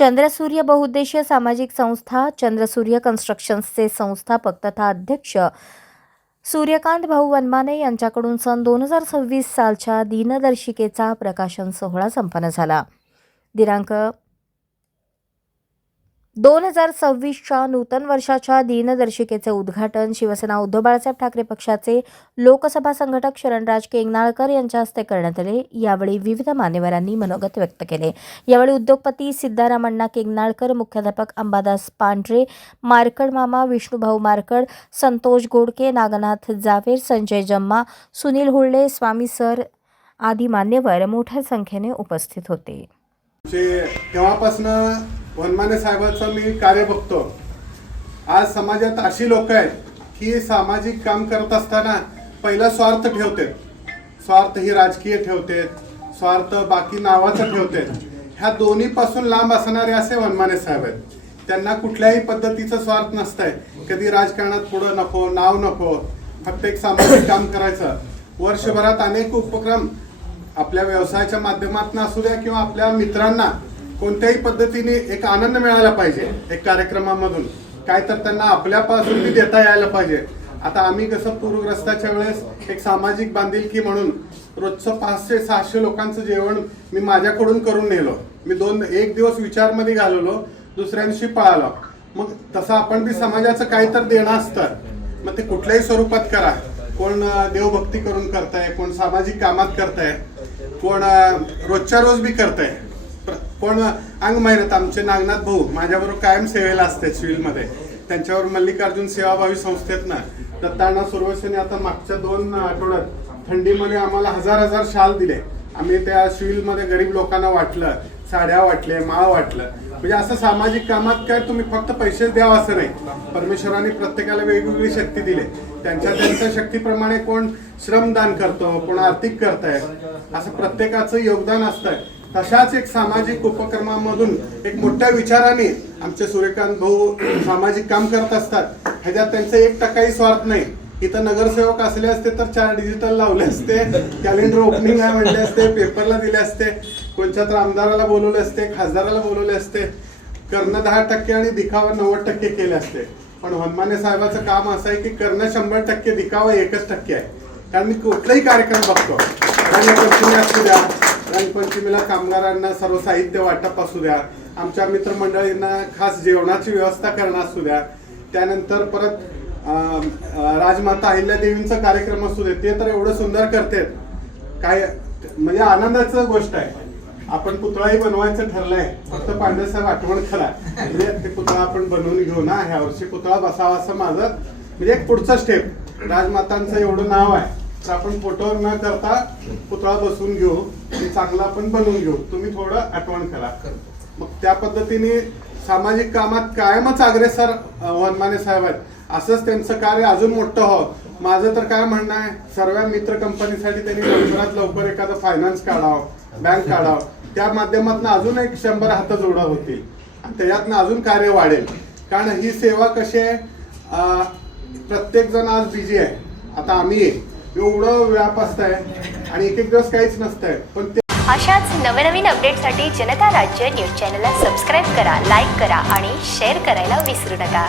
चंद्रसूर्य बहुउद्देशीय सामाजिक संस्था चंद्रसूर्य कन्स्ट्रक्शन्सचे संस्थापक तथा अध्यक्ष सूर्यकांत भाऊ वनमाने यांच्याकडून सन 2026 सालच्या दिनदर्शिकेचा प्रकाशन सोहळा संपन्न झाला। दिनांक 2026च्या नूतन वर्षाच्या दिनदर्शिकेचे उद्घाटन शिवसेना उद्धव बाळासाहेब ठाकरे पक्षाचे लोकसभा संघटक शरणराज केंगनाळकर यांच्या हस्ते करण्यात आले। यावेळी विविध मान्यवरांनी मनोगत व्यक्त केले। यावेळी उद्योगपती सिद्धारामण्णा केंगनाळकर, मुख्याध्यापक अंबादास पांढरे, मार्कड मामा, विष्णुभाऊ मार्कड, संतोष गोडके, नागनाथ जावेर, संजय जम्मा, सुनील हुळ्ळे, स्वामी सर आदी मान्यवर मोठ्या संख्येने उपस्थित होते। तेव्हापासून वनमाने साहेबांचं मी कार्य बघतो। आज समाजात अशी लोक आहेत की सामाजिक काम करत असताना पहिला स्वार्थ ठेवते, स्वार्थ ही राजकीय ठेवते, स्वार्थ बाकी नावाचं ठेवते। ह्या दोन्ही पासून लांब असणारे असे वनमाने साहेब आहेत। त्यांना कुठल्याही पद्धतीचं स्वार्थ नसतंय। कधी राजकारणात पुढं नको, नाव नको, फक्त एक सामाजिक काम करायचं। वर्षभरात अनेक उपक्रम आपल्या व्यवसायाच्या माध्यमातून असू द्या किंवा आपल्या मित्रांना कोणत्याही पद्धतीने एक आनंद मिळाला पाहिजे, एक कार्यक्रमामधून काय तर त्यांना आपल्यापासून बी देता यायला पाहिजे। आता आम्ही कसं पूरग्रस्ताच्या वेळेस एक सामाजिक बांधिलकी म्हणून रोजचं 500-600 लोकांचं जेवण मी माझ्याकडून करून नेलो। मी एक दिवस विचारमध्ये घालवलो, दुसऱ्या दिवशी पळालो। मग तसं आपण बी समाजाचं काही तर देणं असतं, मग ते कुठल्याही स्वरूपात करा। कोण देवभक्ती करून करताय, कोण सामाजिक कामात करताय, कोण रोजच्या रोज बी करताय, कोण अंग मेहनत। आमचे नागनाथ भाऊ माझ्याबरोबर कायम सेवेला असते सिव्हिलमध्ये। त्यांच्यावर मल्लिकार्जुन सेवाभावी संस्थेतनं दत्तांना सुरवसेने आता मागच्या 2 आठवड्यात थंडीमध्ये आम्हाला हजार शाल दिले। आम्ही त्या सिव्हिलमध्ये गरीब लोकांना वाटलं, साड्या वाटले, माळ वाटलं। म्हणजे असं सामाजिक कामात काय तुम्ही फक्त पैसेच द्यावा असं नाही। परमेश्वराने प्रत्येकाला वेगवेगळी शक्ती दिली, त्यांच्या शक्तीप्रमाणे कोण श्रमदान करतो, कोण आर्थिक करताय, असं प्रत्येकाचं योगदान असतंय। तशाच एक सामाजिक उपक्रमामधून एक मोठ्या विचाराने आमचे सूर्यकांत भाऊ सामाजिक काम करत असतात। ह्याच्यात त्यांचं 1% स्वार्थ नाही। इथं नगरसेवक असले असते तर 4 डिजिटल लावले असते, कॅलेंडर ओपनिंग आहे म्हणले असते, पेपरला दिले असते, कोणत्या तर आमदाराला बोलवले असते, खासदाराला बोलवले असते, करणं 10% आणि दिखावा 90% केले असते। पण वनमाने साहेबाचं काम असं आहे की करणं 100%, दिखावा 1% आहे। कारण मी कुठलाही कार्यक्रम बघतो, रंगपंचमी असू द्या, रंगपंचमीला कामगारांना सर्व साहित्य वाटप असू द्या, आमच्या मित्रमंडळींना खास जेवणाची व्यवस्था करणं असू द्या, त्यानंतर परत राजमाता अहिल्यादेवींचा कार्यक्रम असू दे, ते तर एवढं सुंदर करतात काय, म्हणजे आनंदाचं गोष्ट आहे। आपण पुतळाही बनवायचं ठरलंय, फक्त पांडेसाहेब आठवण करा, म्हणजे ते पुतळा आपण बनवून घेऊ ना। ह्या वर्षी पुतळा बसावा असं माझं म्हणजे एक पुढचा स्टेप। राजमातांचं एवढं नाव आहे तर आपण फोटोवर न करता पुतळा बसवून घेऊ आणि चांगला आपण बनवून घेऊ, तुम्ही थोडं आठवण करा। मग त्या पद्धतीने सामाजिक कामात कायमच अग्रेसर वनमाने साहेब आहेत। असंच त्यांचं कार्य अजून मोठं हो। माझं तर काय म्हणणं आहे, सर्व मित्र कंपनीसाठी त्यांनी लवकरात एखादं फायनान्स काढावं, बँक काढावं, त्या माध्यमातून अजून एक 100 हात जोडा होतील आणि त्याच्यातनं अजून कार्य वाढेल। कारण ही सेवा कशी आहे, प्रत्येक जण आज बिझी आहे। आता आम्ही एवढं व्याप असतंय आणि एक दिवस काहीच नसतंय, पण अशाच नवनवीन अपडेटसाठी जनता राज्य न्यूज चॅनलला सबस्क्राईब करा, लाईक करा आणि शेअर करायला विसरू नका।